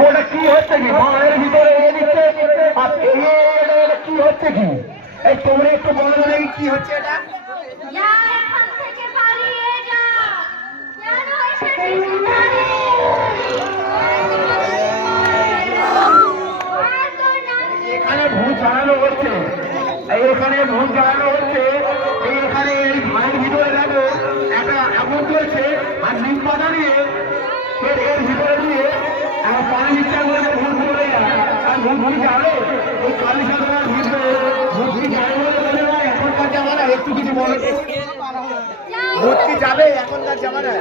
ওটা কি হচ্ছে কি মায়ের ভিতরে কি হচ্ছে কি এই তোমরা একটু বলো নাকি কি হচ্ছে এটা? এখানে ভূত জ্বালানো হচ্ছে, এখানে ভূত জ্বালানো হচ্ছে। এখানে এই ঘরের ভিতরে দেখো একটা এমন চলছে আর নিম পাতা নিয়ে এর ভিতরে দিয়ে পানি নিচ্ছে ভূত ভরে যায় আর ভূত ভূমি যাবে ওই কালী সাধনার ভিতরে ভূত কি যাবে বলে বলে না এখনকার জামানা একটু কিছু বলে ভূত কি যাবে এখনকার জামানায়?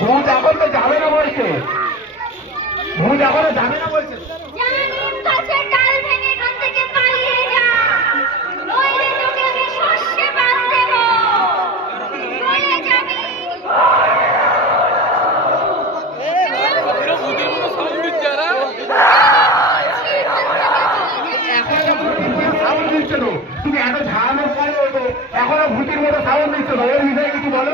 ভূত এখন তো যাবে না বলছে, ভূত এখনো যাবে না বলছে। তুমি এত ঝাড়ানোর পরে এখনো ভূতের মতো সাউন্ড দিচ্ছ, এর বিষয়ে কিছু বলো।